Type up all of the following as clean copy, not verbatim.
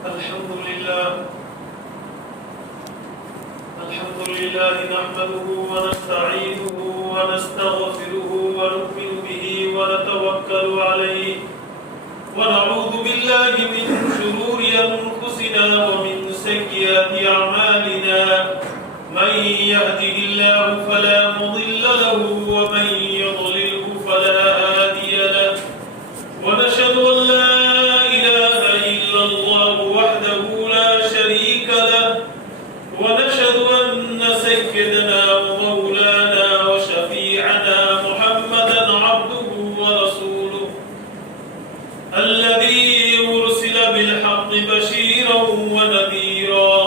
الحمد لله نحمده ونستعينه ونستغفره ونؤمن به ونتوكل عليه ونعوذ بالله من شرور أنفسنا ومن سيئات أعمالنا من يهده الله فلا مضل له ومن يضلله فلا هادي له ونشهد أن لا إله إلا الله وحده لا شريك له ونشهد أن سيدنا ومولانا وشفيعنا محمدا عبده ورسوله الذي أرسل بالحق بشيرا ونذيرا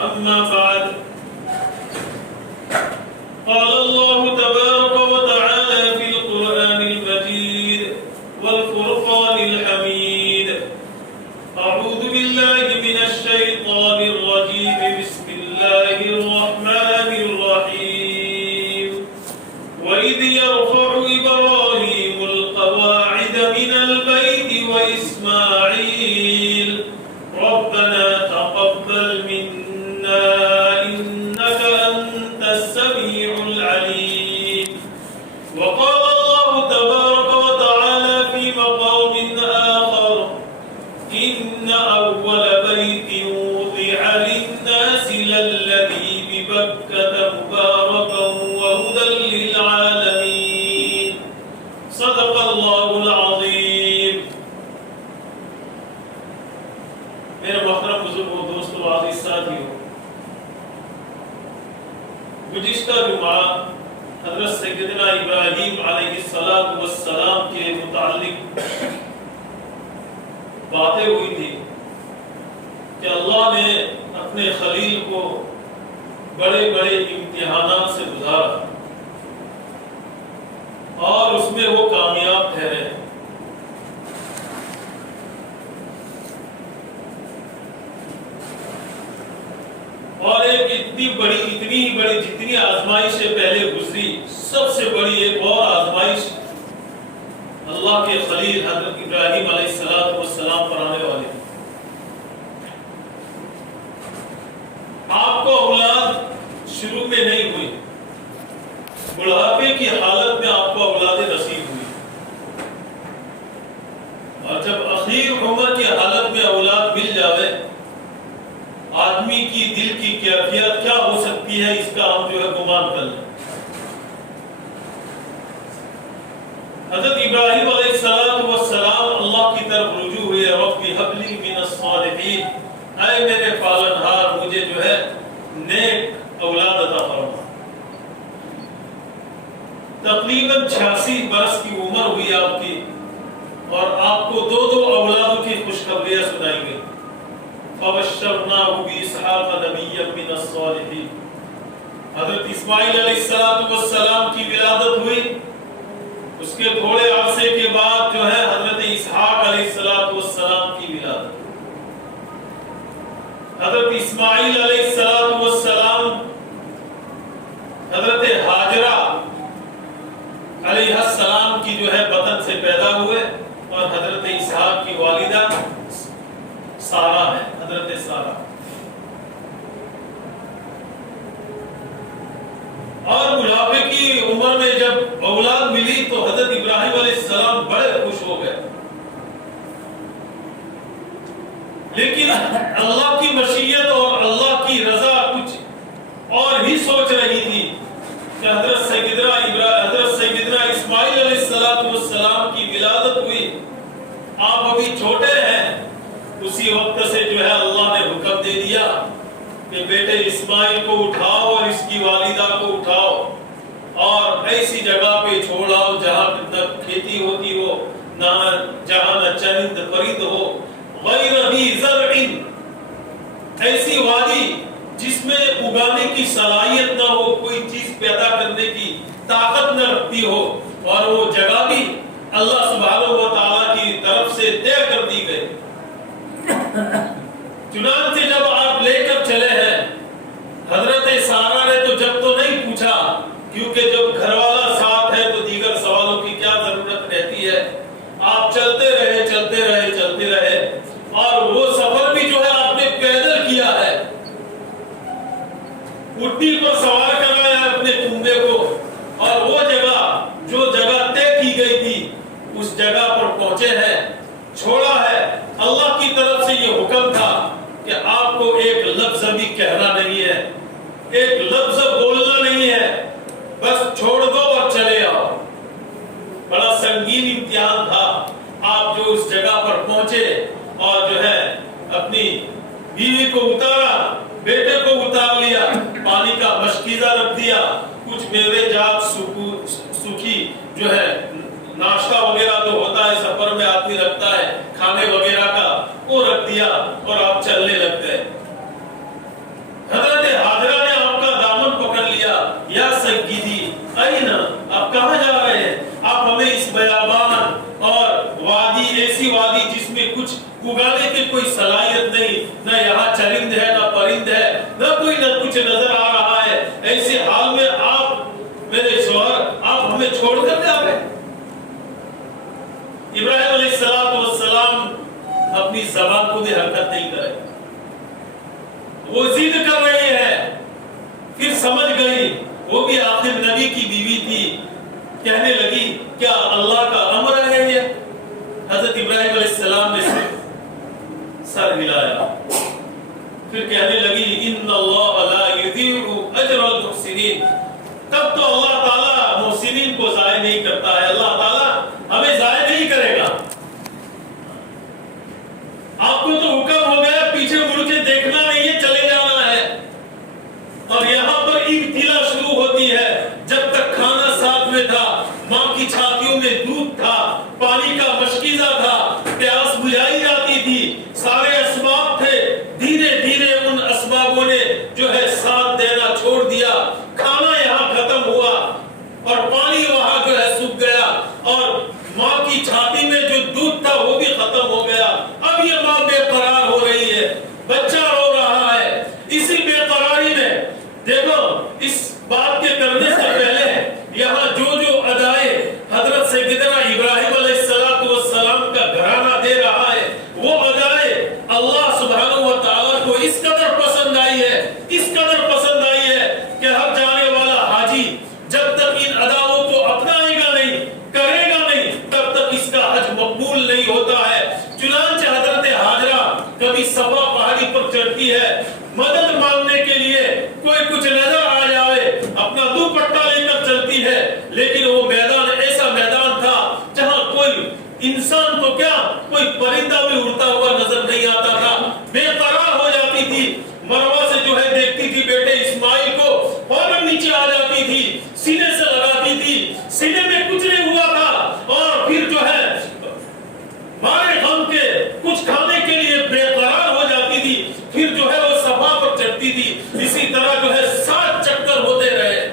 أما بعد قال الله تبارك وتعالى في القرآن المجيد والفرقان الحميد أعوذ بالله من الشيطان الرجيم بسم الله الرحمن الرحيم وإذ يرفع إبراهيم القواعد من البيت وإسماعيل ربنا تقبل منا إنك أنت السميع العليم وقال الله تبارك وتعالى في مقام آخر إن أول بيت وضع للناس للذي ببكة مباركا وهدى للعالمين صدق الله العظيم. میرے محترم بزرگوں دوستوں عزیز ساتھیوں، گزشتہ جمعہ حضرت سیدنا ابراہیم علیہ السلام کے متعلق باتیں ہوئی تھی کہ اللہ نے اپنے خلیل کو بڑے بڑے امتحانات سے گزارا اور اس میں وہ کامیاب ٹھہرے. اور ایک اتنی ہی بڑی جتنی آزمائشیں پہلے گزری، سب سے بڑی ایک اور آزمائش اللہ کے خلیل حضرت ابراہیم علیہ السلام پر آنے والی. آپ کو اولاد شروع میں نہیں ہوئی، بڑھاپے کی حالت میں آپ کو اولاد نصیب ہوئی، اور جب اخیر عمر کی حالت میں اولاد مل جاوے، آدمی کی دل کی کیفیت کیا ہو سکتی ہے اس کا ہم گمان کر لیں. حضرت ابراہیم علیہ السلام اللہ کی طرف رجوع ہوئے، رب هب لی من الصالحین، اے میرے پالنہار مجھے نیک اولاد عطا فرما. تقریباً 86 برس کی عمر ہوئی آپ کی، اور آپ کو دو اولادوں کی خوشخبریاں سنائی گئی. فبشرناہ باسحاق نبیا من الصالحین. حضرت اسماعیل علیہ السلام کی ولادت ہوئی. اس کے تھوڑے عرصے کے بعد حضرت اسحاق علیہ السلام کی ولادت. حضرت اسماعیل علیہ السلام حضرت حاجرہ علیہ السلام کی بطن سے پیدا ہوئے، اور حضرت اسحاق کی والدہ سارہ ہے، حضرت سارہ. اور بڑھاپے کی عمر میں جب اولاد ملی تو حضرت ابراہیم علیہ السلام بڑے خوش ہو گئے، لیکن اللہ کی مشیت اور اللہ کی رضا کچھ اور ہی سوچ رہی تھی کہ حضرت سیدنا اسماعیل علیہ السلام کی ولادت ہوئی، آپ ابھی چھوٹے ہیں. اسی وقت سے اللہ نے حکم دے دیا کہ بیٹے اسماعیل کو اٹھاؤ اور اس کی والدہ کو اٹھاؤ اور ایسی جگہ پہ چھوڑاؤ جہاں نہ کھیتی ہوتی ہو، جہاں نہ چرند پرند ہو، غیر ذی زرع، ایسی وادی جس میں اگانے کی صلاحیت نہ ہو، کوئی چیز پیدا کرنے کی طاقت نہ رکھتی ہو، اور وہ جگہ بھی اللہ سبحانہ و تعالیٰ کی طرف سے طے کر دی گئی. چنانچہ جب آپ لے کر چلے ہیں، حضرت سارہ نے تو جب تو نہیں پوچھا، کیونکہ جب گھر والا ساتھ ہے تو دیگر سوالوں کی کیا ضرورت رہتی ہے. آپ چلتے رہے اور وہ سفر کبھی کہنا نہیں ہے، ایک لفظ بولنا نہیں ہے، بس چھوڑ دو اور چلے آؤ۔ بڑا سنگین امتحان تھا۔ آپ جو اس جگہ پر پہنچے اور جو ہے اپنی بیوی کو اتارا، بیٹے کو اتار لیا، پانی کا مشکیزہ رکھ دیا، کچھ میوے جات سوکھی جو ہے ناشتہ وغیرہ تو ہوتا ہے سفر میں آدمی رکھتا ہے کھانے وغیرہ کا، وہ رکھ دیا اور آپ چلنے لگ گئے۔ حضرت حاجرہ نے آپ کا دامن پکڑ لیا، یا سیدی اینا، آپ کہاں جا رہے ہیں؟ آپ ہمیں اس بیابان اور وادی، ایسی وادی جس میں کچھ اگانے کی کوئی صلاحیت نہیں، نہ یہاں چرند ہے نہ پرند ہے، نہ کوئی نہ کچھ نظر آ رہا ہے، ایسے حال میں آپ میرے شوہر آپ ہمیں چھوڑ کر جا رہے ہیں؟ ابراہیم علیہ السلام اپنی زبان کو بھی حرکت نہیں کرے، وہ ضد کر رہی ہے۔ پھر سمجھ گئی، وہ بھی آخر نبی کی بیوی تھی، کہنے لگی کیا اللہ کا امر ہے یہ؟ حضرت ابراہیم علیہ السلام نے سر ہلایا، پھر کہنے لگی ان اللہ لا یضیع اجر المحسنین، تب تو اللہ تعالیٰ محسنین کو ضائع نہیں کرتا ہے، اللہ تعالیٰ ہمیں ضائع نہیں کرے گا۔ آپ کو تو حکم ہو گیا، پیچھے مڑ کے دیکھنا نہیں ہے، چلے جانا ہے۔ اور یہاں پر ابتلا شروع ہوتی ہے۔ جب تک کھانا ساتھ میں تھا، ماں کی چھاتیوں میں دودھ تھا، پانی کا مشکیزہ تھا، پیاس بجھائی جاتی تھی، سارے اسباب تھے، دھیرے دھیرے ان اسبابوں نے جو ہے ساتھ دینا چھوڑ دیا، کھانا یہاں ختم ہوا اور پانی وہاں جو ہے سوکھ گیا، اور ماں کی چھاتی میں جو دودھ تھا وہ بھی ختم ہو گیا۔ اب یہ ماں بے قرار ہو رہی ہے، بچہ رو رہا ہے۔ اسی بے قراری میں دیکھو، اس بات کے کرنے سے پہلے یہاں جو ادائے حضرت سیدنا ابراہیم علیہ السلام کا گھرانہ دے رہا ہے، وہ ادائے اللہ سبحانہ و تعالیٰ کو اس قدر پسند آئی ہے، اس قدر پسند آئی ہے کہ ہر جانے والا حاجی جب تک ان اداؤں کو اپنائے گا نہیں، کرے گا نہیں، تب تک اس کا حج مقبول نہیں ہوتا ہے۔ چنانچہ حضرت حاجرہ کبھی صفا پہاڑی پر چڑھتی ہے، مدد مانگنے کے لیے کوئی کچھ نظر آ جائے، اپنا دوپٹہ لے کر چلتی ہے، لیکن وہ میدان ایسا میدان تھا جہاں کوئی انسان تو کیا، کوئی پرندہ بھی اڑتا ہوا نظر نہیں آتا تھا، بے قرار ہو جاتی تھی۔ مروہ سے جو ہے دیکھتی تھی بیٹے اسماعیل کو، فوراً نیچے آ جاتی تھی، سینے سے لگاتی تھی، سینے میں کچھ نہیں ہوا تھا، اور پھر جو ہے مارے غم کے کچھ کھانے کے لیے بے قرار ہو جاتی تھی، پھر جو ہے وہ صفا پر چڑھتی تھی۔ اسی طرح جو ہے 7 چکر ہوتے رہے۔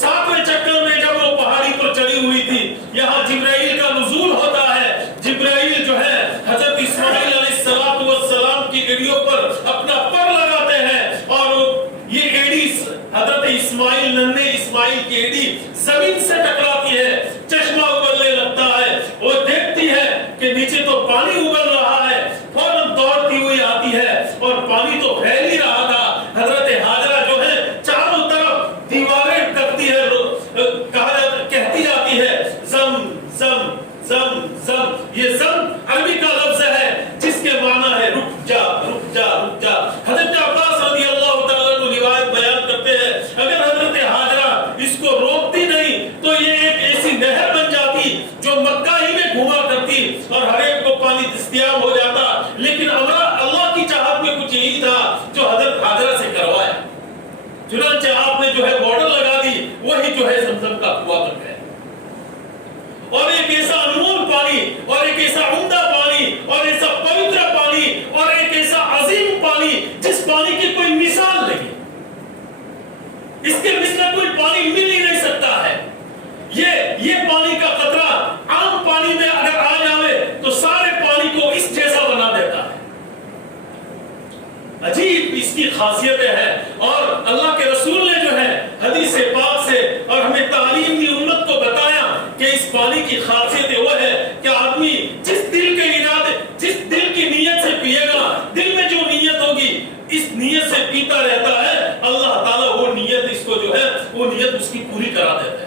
7ویں چکر میں جب وہ پہاڑی پر چڑھی ہوئی تھی، یہاں جبرائیل کا نزول ہوتا ہے۔ جبرائیل جو ہے حضرت اسماعیل علیہ السلام کی ایڑیوں پر اپنا پر لگاتے ہیں، اور یہ ایڑی حضرت اسماعیل، ننھے اسماعیل کی ایڑی زمین سے ٹکراتی ہے، چشمہ ابلنے لگتا ہے، وہ دیکھتی ہے کہ نیچے تو پانی ابل رہا ہے، فوراً دوڑتی ہوئی آتی ہے، اور پانی تو پھیل ہی رہا تھا۔ حضرت حاجرہ جو ہے چاروں طرف دیواریں کرتی ہے، کہتی جاتی ہے زم زم زم زم۔ یہ زم عربی کا لفظ ہے جس کے معنی ہے رک جا رک جا رک جا۔ حضرت عباس رضی اللہ تعالیٰ کو روایت بیان کرتے ہیں، اگر حضرت حاجرہ اس کو روکتی نہیں تو یہ ایک ایسی نہر بن جاتی جو مکہ ہی میں گھوما کرتی اور ہر ایک کو پانی دستیاب ہو جاتا، لیکن اللہ کی چاہت میں کچھ یہی تھا جو حضرت حاجرہ سے کروایا، چنانچہ آپ نے جو ہے بارڈر لگا دی، وہی جو ہے زمزم کا کنواں بن گیا، اور ایک ایسا انمول پانی، اور ایک ایسا عمدہ پانی، اور ایسا پوتر پانی، اور ایک ایسا عظیم پانی جس پانی کی کوئی مثال نہیں، اس کے مثل کوئی پانی مل ہی نہیں سکتا ہے۔ یہ پانی کا قطرہ عام پانی میں اگر آ جائے تو سارے پانی کو اس جیسا بنا دیتا ہے۔ عجیب اس کی خاصیتیں ہیں، اور اللہ کے رسول نے جو ہے حدیث پاک سے اور ہمیں تعلیم دی، امت کو بتایا کہ اس پانی کی خاصیت وہ ہے کہ آدمی جس دل کے ارادے، جس دل کی نیت سے پیے گا، دل میں جو نیت ہوگی اس نیت سے پیتا رہتا ہے، اللہ تعالیٰ وہ نیت اس کو جو ہے وہ نیت اس کی پوری کرا دیتا ہے۔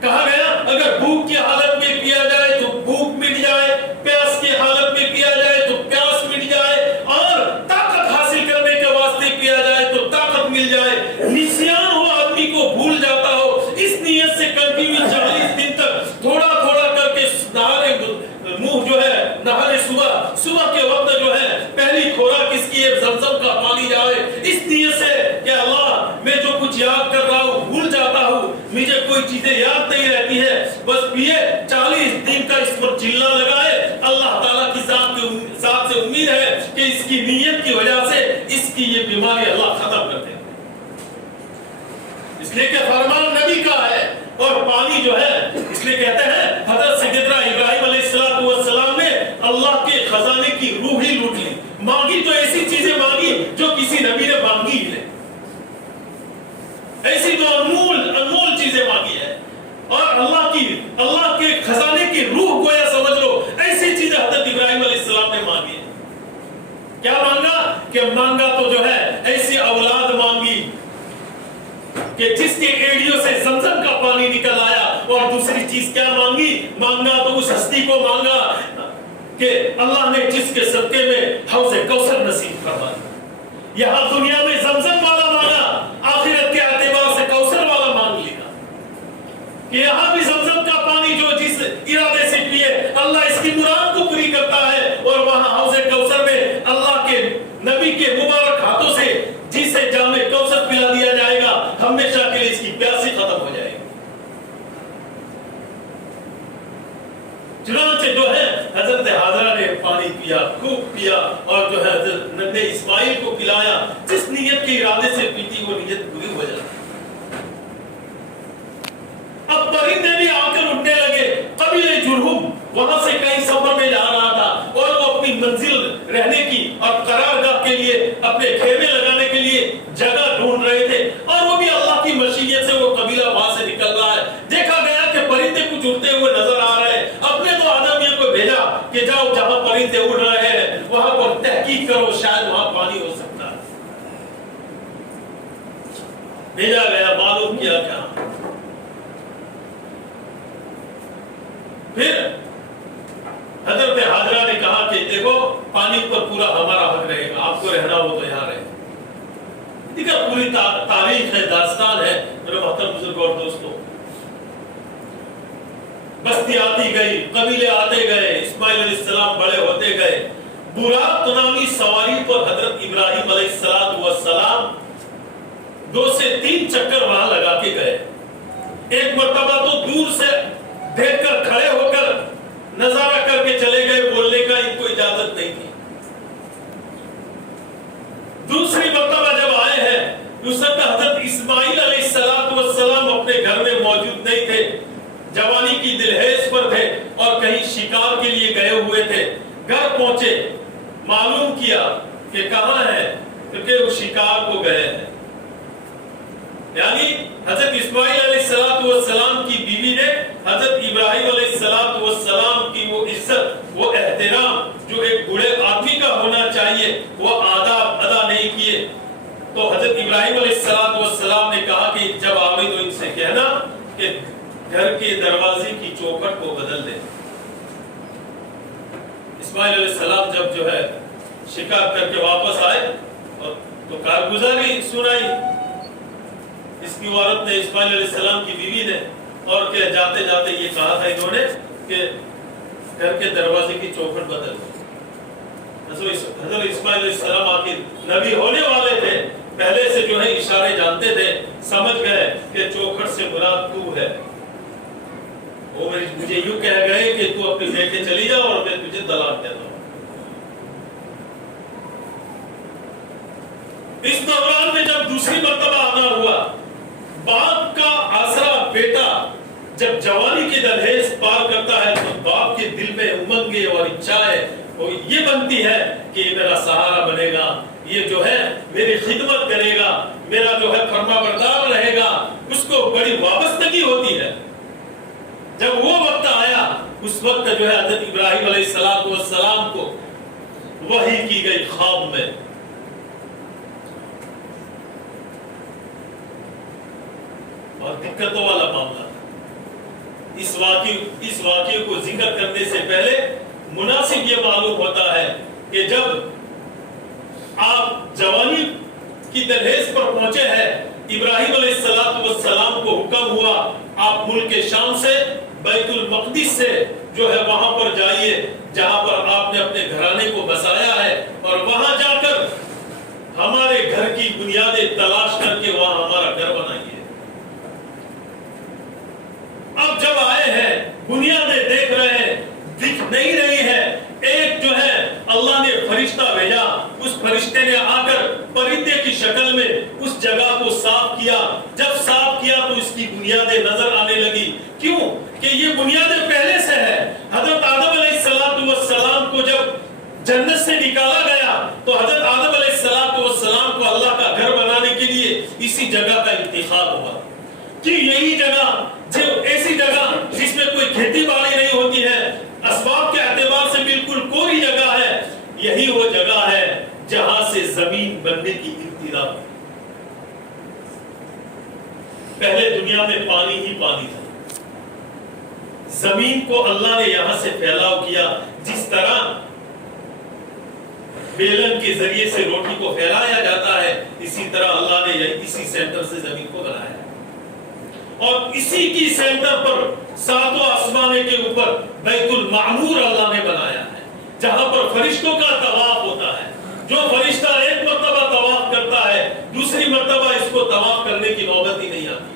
کہا گیا اگر بھوک کی حالت میں پیا جائے تو بھوک مٹ جائے، پیاس کی حالت میں پیا جائے تو پیاس مٹ جائے، اور طاقت حاصل کرنے صبح کے وقت جو ہے پہلی خوراک اس کی زمزم کا پانی جائے، اس نیت سے کہ اللہ میں جو کچھ یاد کر رہا ہوں بھول جاتا ہوں، مجھے کوئی چیزیں یاد نہیں رہتی ہے، بس پیے 40 دن کا اس پر چلنا لگائے۔ اللہ تعالیٰ کی ذات سے امید ہے کہ اس کی نیت کی وجہ سے اس کی یہ بیماری اللہ ختم کر دے، اس لیے کہ فرمان نبی کا ہے۔ اور پانی جو ہے اس لیے کہتے ہیں حضرت سیدنا ابراہیم علیہ السلام نے اللہ کے خزانے کی روح ہی لوٹ لی، مانگی تو ایسی چیزیں مانگی جو کسی نبی نے مانگی ہی نہیں، ایسی تو انمول چیزیں مانگی ہے، اور اللہ کے خزانے کی روح گویا سمجھ لو ایسی چیزیں حضرت ابراہیم علیہ السلام نے مانگی ہے۔ کیا مانگا؟ کہ مانگا تو جو ہے ایسی اولاد مانگی کہ جس کے ایڑیوں سے زمزم کا پانی نکل آیا، اور دوسری چیز کیا مانگی؟ مانگا تو اس ہستی کو مانگا کہ اللہ نے جس کے صدقے میں حوض کوثر نصیب فرمایا۔ یہاں دنیا میں زمزم والا مانگا، آخرت کے اعتبار سے کوثر والا مانگ لیا کہ یہاں بھی زمزم کا پانی جو جس ارادے سے پیے اللہ اس کی مراد کو پوری کرتا ہے، اور وہاں حوض کوثر میں اللہ کے نبی کے مبارک ہاتھوں سے جسے جام کوثر پلا دیا جائے گا، ہمیشہ کے لیے اس کی پیاسی ختم ہو جائے گی۔ چنانچہ جو ہے حضرت حاجرہ نے پانی پیا، خوب پیا، اور جو ہے حضرت نبی اسماعیل کو پلایا، جس نیت کے ارادے سے پیتی وہ نیت پوری ہو جاتی۔ اب پرندے بھی آ کر اٹھنے لگے، قبیلہ جرہم وہاں سے کہیں سفر میں جا رہا تھا، اور وہ اپنی منزل رہنے کی اور قرارگاہ کے لیے اپنے خیمے لگانے کے لیے جگہ ڈھونڈ رہے تھے، اور وہ بھی اللہ کی مشیت سے وہ قبیلہ وہاں سے نکل رہا ہے۔ دیکھا گیا کہ پرندے کچھ اڑتے ہوئے نظر آ رہے ہیں، اپنے تو آدمیوں کو بھیجا کہ جاؤ جہاں پرندے اڑ رہے ہیں وہاں پر تحقیق کرو، شاید وہاں پانی ہو سکتا ہے۔ بھیجا گیا، معلوم کیا کیا، پھر حضرت حاجرہ نے کہا کہ دیکھو پانی پر پورا ہمارا حق رہے گا، آپ کو رہنا ہو تو یہاں رہے۔ دیکھا پوری تاریخ ہے، داستان ہے میرے محترم بزرگ اور دوستوں۔ بستی آتی گئی، قبیلے آتے گئے، اسماعیل علیہ السلام بڑے ہوتے گئے۔ براق نامی سواری پر حضرت ابراہیم علیہ السلام 2 سے 3 چکر وہاں لگا کے گئے۔ ایک مرتبہ تو دور سے دیکھ کر کھڑے ہو کر نظارہ کر کے چلے گئے، بولنے کا ان کو اجازت نہیں تھی۔ دوسری مرتبہ جب آئے ہیں اس وقت حضرت اسماعیل علیہ السلام اپنے گھر میں موجود نہیں تھے، جوانی کی دلہیز پر تھے اور کہیں شکار کے لیے گئے ہوئے تھے۔ گھر پہنچے، معلوم کیا کہ کہاں ہے، کیونکہ وہ شکار کو گئے ہیں۔ یعنی حضرت اسماعیل علیہ السلام کی بیوی نے حضرت ابراہیم علیہ السلام کی وہ عزت، وہ احترام جو ایک بوڑھے آدمی کا ہونا چاہیے، وہ آداب ادا نہیں کیے۔ تو حضرت ابراہیم علیہ السلام نے کہا کہ جب آوے تو ان سے کہنا کہ گھر کے دروازے کی چوکھٹ کو بدل دیں۔ اسماعیل علیہ السلام جب جو ہے شکار کر کے واپس آئے تو کارگزاری سنائی اس کی عورت نے، اسماعیل علیہ السلام کی بیوی نے، اور کہ جاتے جاتے یہ کہا تھا انہوں نے کہ گھر کے دروازے کی چوکھٹ بدل دو۔ حضرت اسماعیل علیہ السلام آخر نبی ہونے والے تھے، پہلے سے جو ہے اشارے جانتے تھے، سمجھ گئے کہ چوکھٹ سے مراد تو ہے۔ وہ مجھے یوں کہہ گئے کہ تو اپنے بیٹے چلی جا اور میں تجھے طلاق دیتا ہوں۔ اس دوران میں جب دوسری مرتبہ آنا ہوا، باپ کا آسرا بیٹا جب جوانی کی دہلیز پار کرتا ہے تو باپ کے دل میں امنگیں اور اچھائیں وہ یہ بنتی ہے کہ یہ میرا سہارا بنے گا، یہ جو ہے میری خدمت کرے گا، میرا جو ہے فرما بردار رہے گا، اس کو بڑی وابستگی ہوتی ہے۔ جب وہ وقت آیا اس وقت جو ہے حضرت ابراہیم علیہ السلام کو وحی کی گئی خواب میں، اور دقتوں والا معاملہ تھا۔ اس واقعے کو ذکر کرنے سے پہلے مناسب یہ معلوم ہوتا ہے کہ جب آپ جوانی کی دہلیز پر پہنچے ہیں، ابراہیم علیہ السلام کو حکم ہوا آپ ملک شام سے بیت المقدس سے جو ہے وہاں پر جائیے جہاں پر آپ نے اپنے گھرانے اللہ نے فرشتہ بھیجا، اس فرشتے نے آ کر پرندے کی شکل میں اس جگہ کو صاف کیا. جب صاف کیا تو اس کی بنیادیں نظر آنے لگی. کیوں کہ یہ بنیادیں پہلے سے ہے. حضرت آدم علیہ السلام کو جب جنت سے نکالا گیا تو حضرت آدم علیہ السلام کو اللہ کا گھر بنانے کے لیے اسی جگہ کا انتخاب ہوا کہ یہی جگہ، جو ایسی جگہ جس میں کوئی کھیتی باڑی نہیں ہوتی ہے، اسباب کے اعتبار سے بالکل کوری جگہ ہے، یہی وہ جگہ ہے جہاں سے زمین بننے کی ابتدا ہوئی. پہلے دنیا میں پانی ہی پانی تھا. زمین کو اللہ نے یہاں سے پھیلاؤ کیا. جس طرح بیلن کے ذریعے سے روٹی کو پھیلایا جاتا ہے، اسی طرح اللہ نے اسی سینٹر سے زمین کو بنایا اور اسی کی سینٹر پر ساتوں آسمانے کے اوپر بیت المعمور اللہ نے بنایا ہے، جہاں پر فرشتوں کا طواف ہوتا ہے. جو فرشتہ ایک مرتبہ طواف کرتا ہے، دوسری مرتبہ اس کو طواف کرنے کی نوبت ہی نہیں آتی.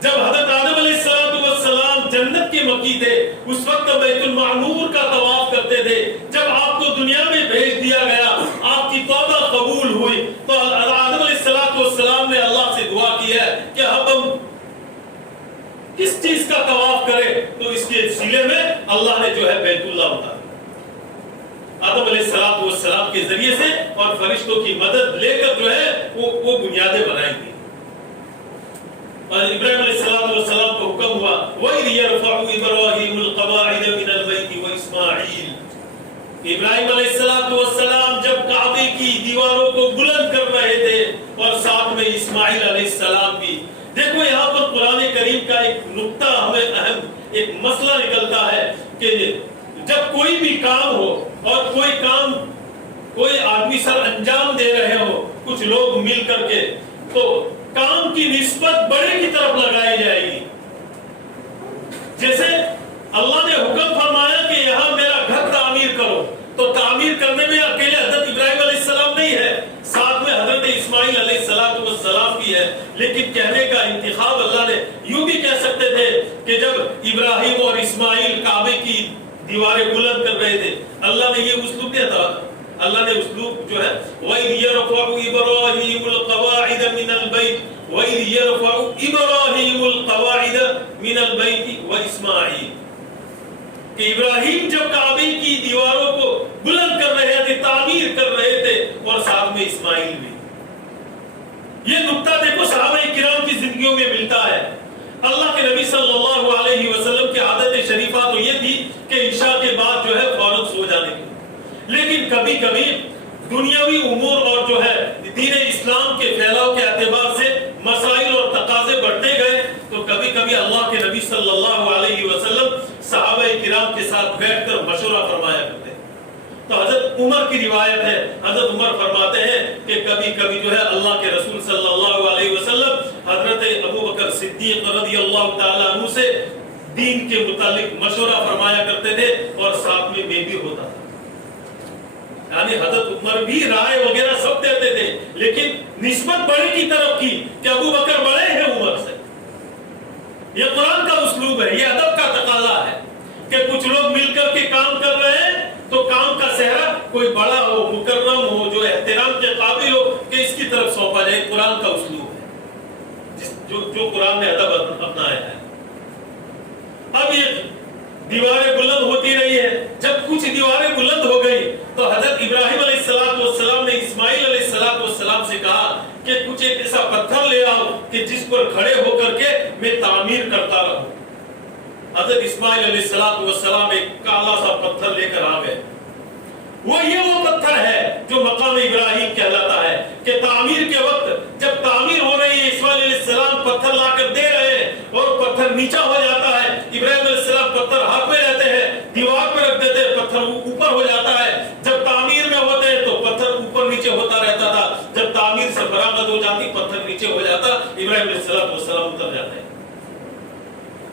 جب حضرت آدم علیہ السلام جنت کے مکی تھے، اس وقت بیت المعمور کا طواف کرتے تھے. جب آپ کو دنیا میں بھیج دیا گیا، آپ کی توبہ قبول ہوئی، تو آدم علیہ السلام نے اللہ سے دعا کی ہے کہ اب ہم کس چیز کا طواف کریں، تو اس کے سلے میں اللہ نے جو ہے بیت اللہ اتارا. آدم علیہ السلام کے ذریعے سے اور فرشتوں کی مدد لے کر جو ہے وہ بنیادیں بنائی گئی. اور ابراہیم علیہ السلام کو حکم ہوا وَإِذْ يَرْفَعُ إِبْرَاهِيمُ الْقَوَاعِدَ مِنَ الْبَيْتِ وَإِسْمَاعِيلُ. ابراہیم علیہ السلام جب کعبے کی دیواروں کو بلند کر رہے تھے اور ساتھ میں اسماعیل علیہ السلام بھی. دیکھو یہاں پر قرآن کریم کا ایک نقطہ ہمیں اہم ایک مسئلہ نکلتا ہے کہ جب کوئی بھی کام ہو اور کوئی آدمی سر انجام دے رہے ہو، کچھ لوگ مل کر کے، تو کام کی نسبت بڑے کی طرف لگائی جائے گی. جیسے اللہ نے حکم فرمایا کہ یہاں میرا گھر تعمیر کرو، تو تعمیر کرنے میں اکیلے حضرت ابراہیم علیہ السلام نہیں ہے، ساتھ میں حضرت اسماعیل علیہ السلام بھی ہے. لیکن کہنے کا انتخاب اللہ نے یوں بھی کہہ سکتے تھے کہ جب ابراہیم اور اسماعیل کعبے کی دیواریں بلند کر رہے تھے، اللہ نے یہ اسلوب دیا تھا. اللہ نے اسلوب جو ہے وَإِذْ يَرْفَعُ إِبْرَاهِيمُ الْقَوَاعِدَ مِنَ الْبَيْتِ وَإِذْ يَرْفَعُ إِبْرَاهِيمُ الْقَوَاعِدَ مِنَ الْبَيْتِ وَإِسْمَاعِيلُ. کہ ابراہیم جب کعبے کی دیواروں کو بلند کر رہے تھے، تعمیر کر رہے تھے، اور ساتھ میں اسماعیل بھی. یہ نقطہ دیکھو صحابہ کرام کی زندگیوں میں ملتا ہے. اللہ کے نبی صلی اللہ علیہ وسلم کی عادت شریفہ تو یہ تھی کہ عشاء کے بعد جو ہے فوراً سو جانے کی. لیکن کبھی کبھی دنیاوی امور اور جو ہے دین اسلام کے پھیلاؤ کے اعتبار سے مسائل اور تقاضے بڑھتے گئے، تو کبھی کبھی اللہ کے نبی صلی اللہ علیہ وسلم صحابہ کرام کے ساتھ بیٹھ کر مشورہ فرمایا کرتے. تو حضرت عمر کی روایت ہے، حضرت عمر فرماتے ہیں کہ کبھی کبھی جو ہے اللہ کے رسول صلی اللہ علیہ وسلم حضرت ابو بکر صدیق رضی اللہ تعالیٰ عنہ سے دین کے متعلق مشورہ فرمایا کرتے تھے، اور ساتھ میں بھی ہوتا تھا. یعنی حضرت عمر بھی رائے وغیرہ سب دیتے تھے، لیکن نسبت بڑے کی طرف کی کہ ابو بکر بڑے ہیں عمر سے. یہ قرآن کا اسلوب ہے، یہ ادب کا تقاضا ہے کہ کچھ لوگ مل کر کے کام کر رہے ہیں تو کام کا سہرا کوئی بڑا ہو، مکرم ہو، جو احترام کے قابل ہو، کہ اس کی طرف سونپا جائے. قرآن کا اسلوب ہے جو قرآن نے ادب اپنایا ہے. اب یہ دیواریں بلند ہوتی رہی ہے. جب کچھ دیواریں بلند ہو گئی تو حضرت ابراہیم علیہ السلام نے اسماعیل علیہ السلام سے کہا کہ کچھ ایک ایسا پتھر لے آؤ کہ جس پر کھڑے ہو کر کے میں تعمیر کرتا رہوں. حضرت اسماعیل علیہ السلام ایک کالا سا پتھر لے کر آ گئے. وہ پتھر ہے جو مقام ابراہیم کہلاتا ہے کہ تعمیر کے وقت جب تعمیر ہو رہی ہے، اسماعیل علیہ السلام پتھر لا کر دے رہے ہیں اور پتھر نیچا ہو جاتا ہے. ابراہیم علیہ السلام پتھر ہاتھ میں رہتے ہیں، دیوار پہ رکھ دیتے ہیں، پتھر اوپر ہو جاتا ہے. جب تعمیر میں ہوتے ہیں تو پتھر اوپر نیچے ہوتا رہتا تھا. جب تعمیر سے برآمد ہو جاتی پتھر نیچے ہو جاتا، ابراہیم علیہ السلام اتر جاتے ہیں.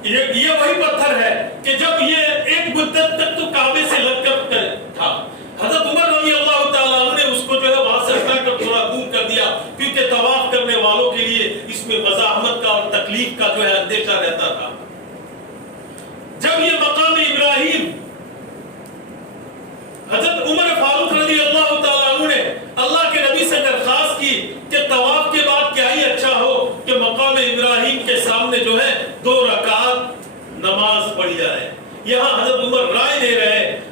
یہ وہی پتھر ہے کہ جب یہ ایک مدت تک تو کعبے سے لگ کر تھا. حضرت عمر رضی اللہ تعالیٰ عنہ نے اس کو جو ہے وہاں سے ہٹا کر تھوڑا دور کر دیا، کیونکہ طواف کرنے والوں کے لیے اس میں مزاحمت کا اور تکلیف کا جو ہے اندیشہ رہتا تھا. جب یہ مقام ابراہیم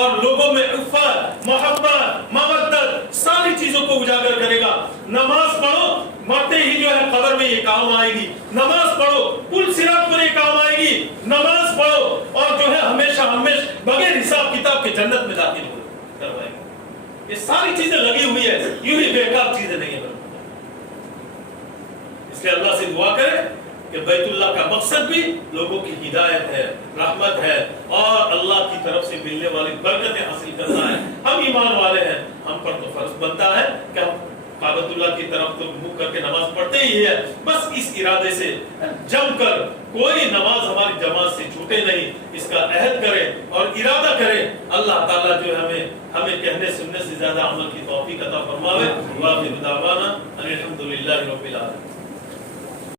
اور لوگوں میں الفت، محبت، مودت ساری چیزوں کو اجاگر کرے گا۔ نماز پڑھو، مرتے ہی جو ہے قبر میں یہ کام آئے گی۔ نماز پڑھو، پل صراط پر یہ کام آئے گی۔ نماز پڑھو اور جو ہے ہمیشہ بغیر حساب کتاب کے جنت میں داخل کروائے گی۔ یہ ساری چیزیں لگی ہوئی ہے، یوں ہی بیکار چیزیں نہیں ہیں۔ اس لیے اللہ سے دعا کرے کہ بیت اللہ کا مقصد بھی لوگوں کی ہدایت ہے، رحمت ہے اور اللہ کی طرف سے ملنے والی برکتیں حاصل کرنا ہے۔ ہم ایمان والے ہیں، ہم پر تو فرض بنتا ہے کہ ہم کعبۃ اللہ کی طرف تو منہ کر کے نماز پڑھتے ہی ہے، بس اس ارادے سے جم کر کوئی نماز ہماری جماعت سے چھوٹے نہیں، اس کا عہد کریں اور ارادہ کریں۔ اللہ تعالیٰ جو ہمیں کہنے سننے سے زیادہ عمل کی توفیق عطا فرماوے۔ وآخر دعوانا ان الحمد للہ رب العالمین۔